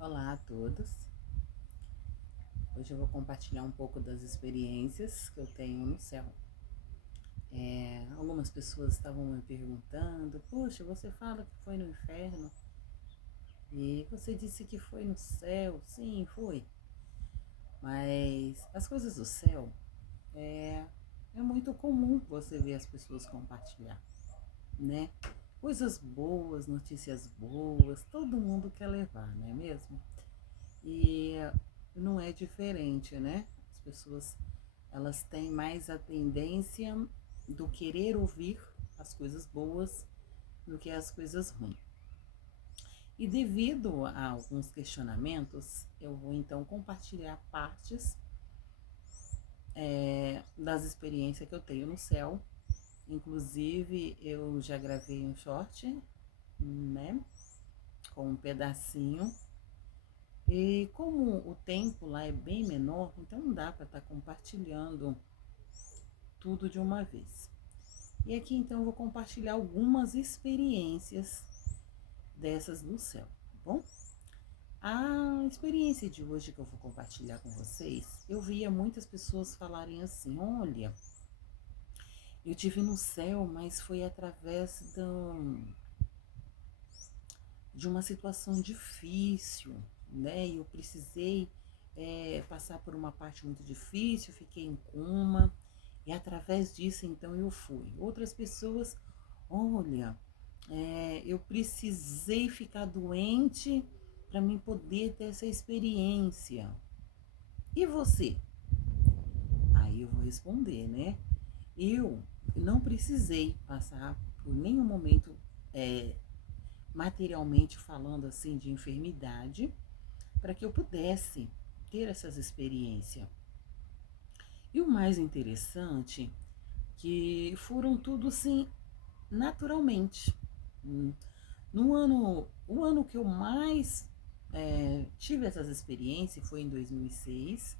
Olá a todos. Hoje eu vou compartilhar um pouco das experiências que eu tenho no céu. Algumas pessoas estavam me perguntando: Poxa, você fala que foi no inferno e você disse que foi no céu. Sim, foi. Mas as coisas do céu é muito comum você ver as pessoas compartilhar, né? Coisas boas, notícias boas, todo mundo quer levar, não é mesmo? E não é diferente, né? As pessoas, elas têm mais a tendência do querer ouvir as coisas boas do que as coisas ruins. E devido a alguns questionamentos, eu vou então compartilhar partes das experiências que eu tenho no céu. Inclusive, eu já gravei um short, né? Com um pedacinho. E como o tempo lá é bem menor, então não dá para estar compartilhando tudo de uma vez. E aqui então eu vou compartilhar algumas experiências dessas do céu, tá bom? A experiência de hoje que eu vou compartilhar com vocês, eu via muitas pessoas falarem assim: olha, eu tive no céu, mas foi através de uma situação difícil, né? E eu precisei passar por uma parte muito difícil, fiquei em coma, e através disso então eu fui. Outras pessoas, olha, eu precisei ficar doente para mim poder ter essa experiência. E você? Aí eu vou responder, né? Eu não precisei passar por nenhum momento materialmente falando assim de enfermidade para que eu pudesse ter essas experiências. E o mais interessante que foram tudo assim naturalmente. O ano que eu mais tive essas experiências foi em 2006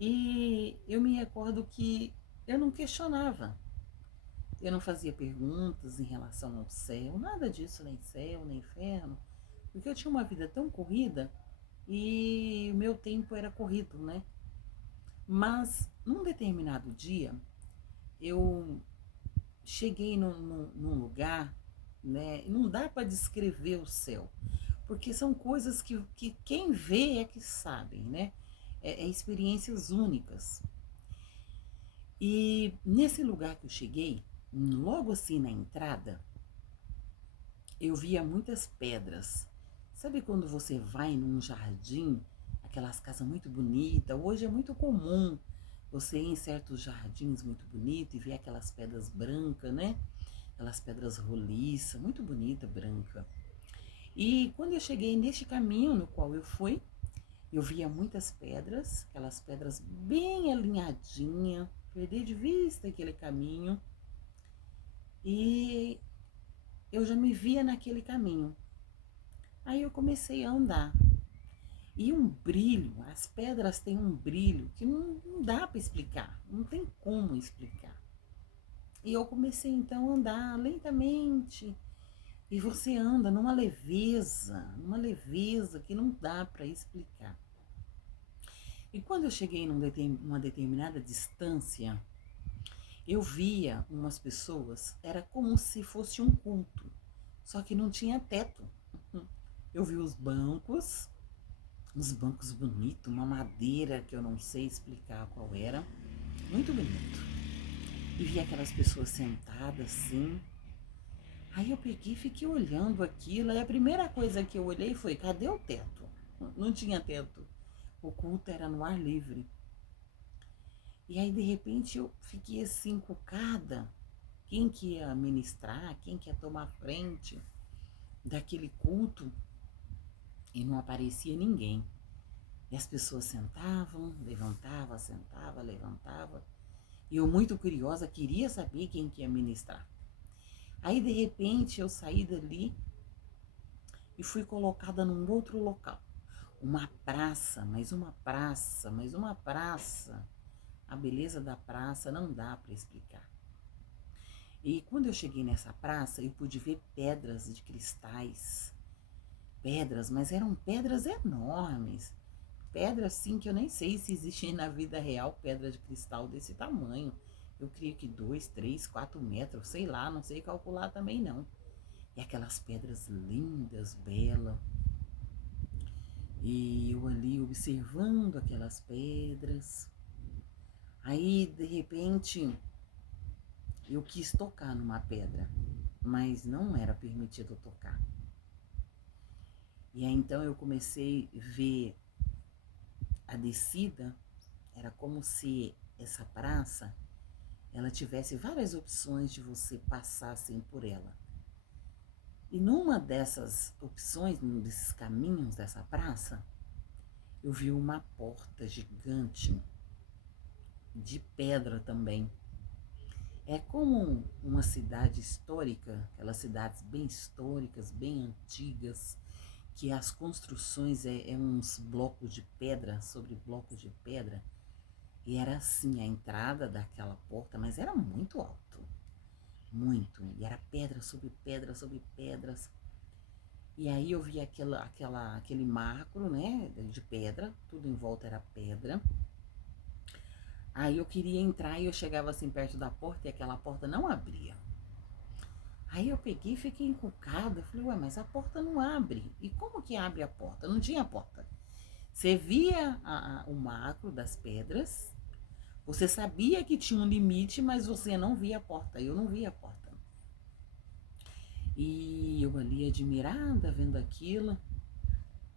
e eu me recordo que eu não questionava, eu não fazia perguntas em relação ao céu, nada disso, nem céu, nem inferno, porque eu tinha uma vida tão corrida e o meu tempo era corrido, né? Mas num determinado dia eu cheguei num lugar, né? Não dá para descrever o céu, porque são coisas que quem vê é que sabem, né? É experiências únicas. E nesse lugar que eu cheguei, logo assim na entrada, eu via muitas pedras. Sabe quando você vai num jardim, aquelas casas muito bonitas? Hoje é muito comum você ir em certos jardins muito bonitos e ver aquelas pedras brancas, né? Aquelas pedras roliças, muito bonita, branca. E quando eu cheguei neste caminho no qual eu fui, eu via muitas pedras, aquelas pedras bem alinhadinhas, perdi de vista aquele caminho e eu já me via naquele caminho. Aí eu comecei a andar. E um brilho, as pedras têm um brilho que não dá para explicar, não tem como explicar. E eu comecei então a andar lentamente. E você anda numa leveza que não dá para explicar. E quando eu cheguei numa determinada distância, eu via umas pessoas, era como se fosse um culto, só que não tinha teto. Eu vi os bancos, uns bancos bonitos, uma madeira que eu não sei explicar qual era, muito bonito. E vi aquelas pessoas sentadas assim. Aí eu peguei e fiquei olhando aquilo, e a primeira coisa que eu olhei foi: cadê o teto? Não tinha teto. O culto era no ar livre. E aí de repente eu fiquei assim encucada. Quem que ia ministrar, quem que ia tomar frente daquele culto? E não aparecia ninguém. E as pessoas sentavam, levantavam, sentavam, levantavam. E eu, muito curiosa, queria saber quem que ia ministrar. Aí, de repente, eu saí dali e fui colocada num outro local. Uma praça, mais uma praça, mais uma praça. A beleza da praça não dá para explicar. E quando eu cheguei nessa praça, eu pude ver pedras de cristais, pedras, mas eram pedras enormes. Pedra assim que eu nem sei se existe na vida real pedra de cristal desse tamanho. Eu creio que 2, 3, 4 metros, sei lá, não sei calcular também não. E aquelas pedras lindas, belas. E eu ali observando aquelas pedras. Aí, de repente, eu quis tocar numa pedra, mas não era permitido tocar. E aí então eu comecei a ver a descida, era como se essa praça, ela tivesse várias opções de você passar assim por ela. E numa dessas opções, num desses caminhos dessa praça, eu vi uma porta gigante, de pedra também. É como uma cidade histórica, aquelas cidades bem históricas, bem antigas, que as construções é uns blocos de pedra sobre blocos de pedra. E era assim a entrada daquela porta, mas era muito alto, muito. E era pedra sobre pedra sobre pedras. E aí eu vi aquele marco, né, de pedra, tudo em volta era pedra. Aí eu queria entrar e eu chegava assim perto da porta e aquela porta não abria. Aí eu peguei e fiquei encucada. Falei, ué, mas a porta não abre. E como que abre a porta? Não tinha porta. Você via o macro das pedras, você sabia que tinha um limite, mas você não via a porta. Eu não via a porta. E eu ali admirada, vendo aquilo.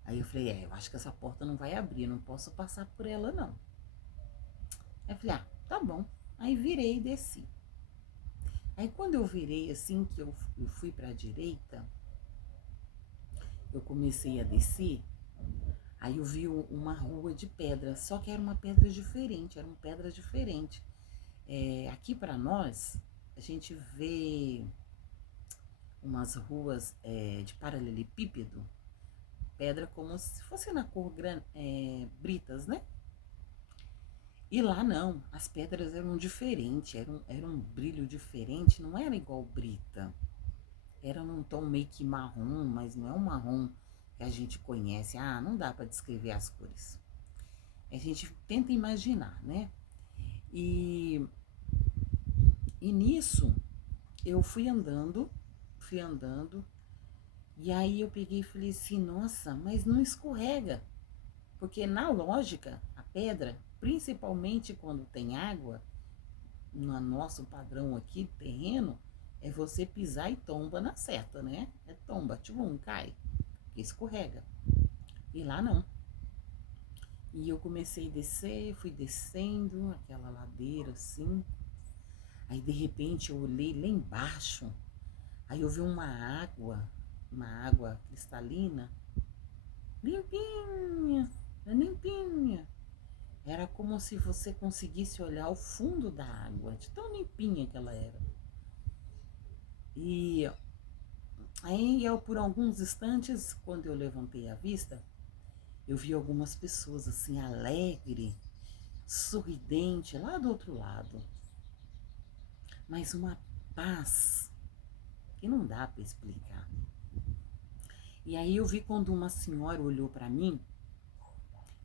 Aí eu falei, eu acho que essa porta não vai abrir, eu não posso passar por ela não. Aí eu falei, tá bom. Aí virei e desci. Aí quando eu virei assim, que eu fui para a direita, eu comecei a descer, aí eu vi uma rua de pedra, só que era uma pedra diferente, era uma pedra diferente. Aqui para nós, a gente vê umas ruas de paralelepípedo, pedra como se fosse na cor britas, né? E lá não, as pedras eram diferentes, era um brilho diferente, não era igual brita. Era num tom meio que marrom, mas não é um marrom que a gente conhece. Não dá para descrever as cores. A gente tenta imaginar, né? E nisso eu fui andando, e aí eu peguei e falei assim, nossa, mas não escorrega. Porque na lógica, a pedra, principalmente quando tem água, no nosso padrão aqui, terreno, é você pisar e tomba na seta, né? É tomba, tchum, cai, que escorrega. E lá não. E eu comecei a descer, fui descendo aquela ladeira assim. Aí de repente eu olhei lá embaixo, aí eu vi uma água cristalina, limpinha, limpinha. Era como se você conseguisse olhar o fundo da água, de tão limpinha que ela era. E aí eu, por alguns instantes, quando eu levantei a vista, eu vi algumas pessoas assim, alegre, sorridente, lá do outro lado. Mas uma paz que não dá para explicar. E aí eu vi quando uma senhora olhou para mim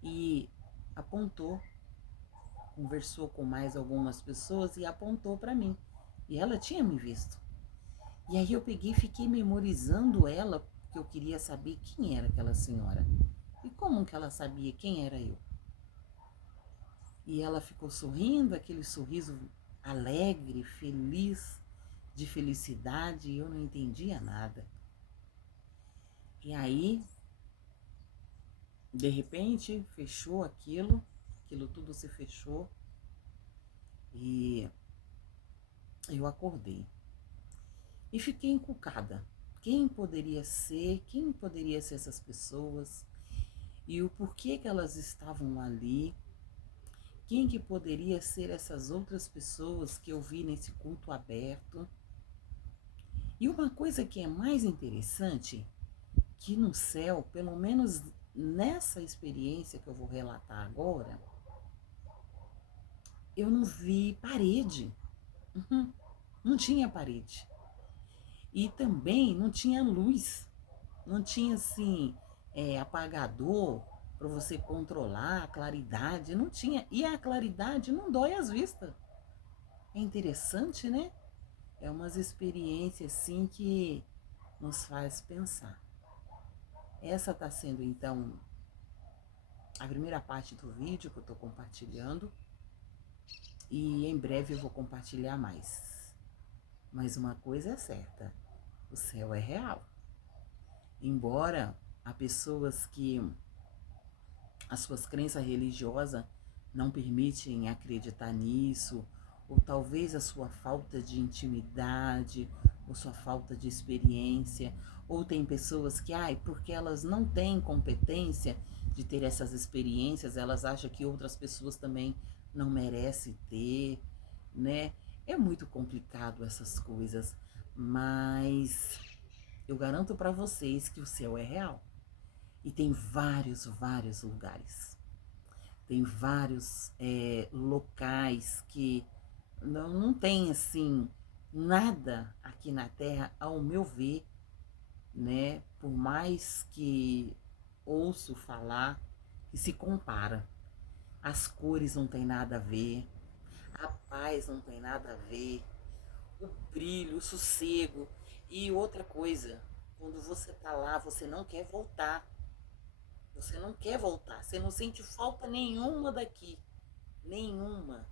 e apontou, conversou com mais algumas pessoas e apontou para mim. E ela tinha me visto. E aí eu peguei e fiquei memorizando ela, porque eu queria saber quem era aquela senhora. E como que ela sabia quem era eu? E ela ficou sorrindo, aquele sorriso alegre, feliz, de felicidade, e eu não entendia nada. E aí, de repente, fechou aquilo tudo se fechou e eu acordei. E fiquei encucada. Quem poderia ser essas pessoas e o porquê que elas estavam ali? Quem que poderia ser essas outras pessoas que eu vi nesse culto aberto? E uma coisa que é mais interessante, que no céu, pelo menos nessa experiência que eu vou relatar agora, eu não vi parede. Não tinha parede. E também não tinha luz. Não tinha assim apagador para você controlar a claridade, não tinha. E a claridade não dói às vistas. É interessante, né? É umas experiências assim que nos faz pensar. Essa está sendo então a primeira parte do vídeo que eu estou compartilhando e em breve eu vou compartilhar mais. Mas uma coisa é certa, o céu é real. Embora há pessoas que as suas crenças religiosas não permitem acreditar nisso, ou talvez a sua falta de intimidade, ou sua falta de experiência, ou tem pessoas que, porque elas não têm competência de ter essas experiências, elas acham que outras pessoas também não merecem ter, né? É muito complicado essas coisas, mas eu garanto para vocês que o céu é real. E tem vários lugares. Tem vários locais que não tem assim nada aqui na Terra, ao meu ver, né? Por mais que ouço falar, que se compara. As cores não tem nada a ver, a paz não tem nada a ver, o brilho, o sossego. E outra coisa, quando você tá lá, você não quer voltar. Você não quer voltar, você não sente falta nenhuma daqui, nenhuma.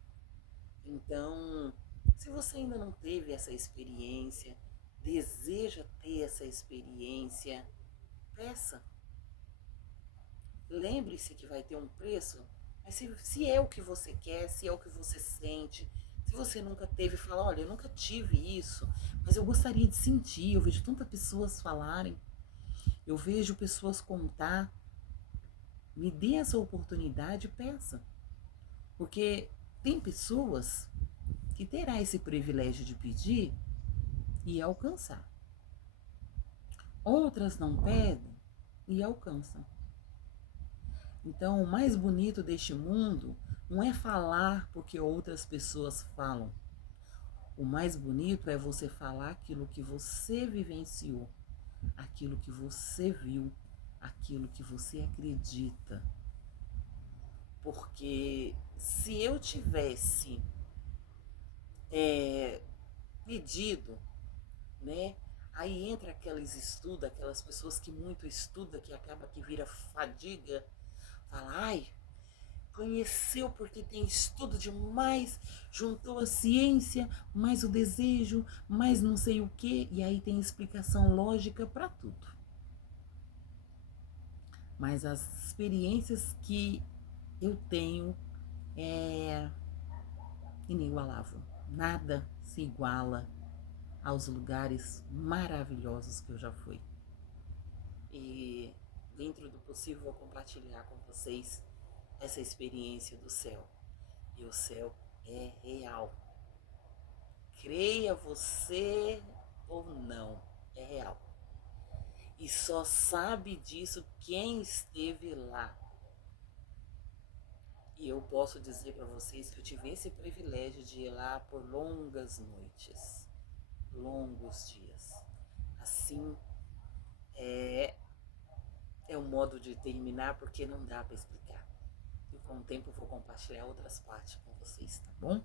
Então, se você ainda não teve essa experiência, deseja ter essa experiência, peça. Lembre-se que vai ter um preço, mas se é o que você quer, se é o que você sente, se você nunca teve, fala, olha, eu nunca tive isso, mas eu gostaria de sentir. Eu vejo tantas pessoas falarem, eu vejo pessoas contar. Me dê essa oportunidade, peça. Porque tem pessoas que terá esse privilégio de pedir e alcançar. Outras não pedem e alcançam. Então, o mais bonito deste mundo não é falar porque outras pessoas falam. O mais bonito é você falar aquilo que você vivenciou, aquilo que você viu, aquilo que você acredita. Porque se eu tivesse pedido, né? Aí entra aqueles estudos, aquelas pessoas que muito estudam, que acaba que vira fadiga, fala, conheceu porque tem estudo demais, juntou a ciência, mais o desejo, mais não sei o que, e aí tem explicação lógica para tudo. Mas as experiências que eu tenho é inigualável. Nada se iguala aos lugares maravilhosos que eu já fui. E dentro do possível vou compartilhar com vocês essa experiência do céu. E o céu é real. Creia você ou não, é real. E só sabe disso quem esteve lá. E eu posso dizer para vocês que eu tive esse privilégio de ir lá por longas noites, longos dias. Assim, é um modo de terminar porque não dá para explicar. E com o tempo eu vou compartilhar outras partes com vocês, tá bom?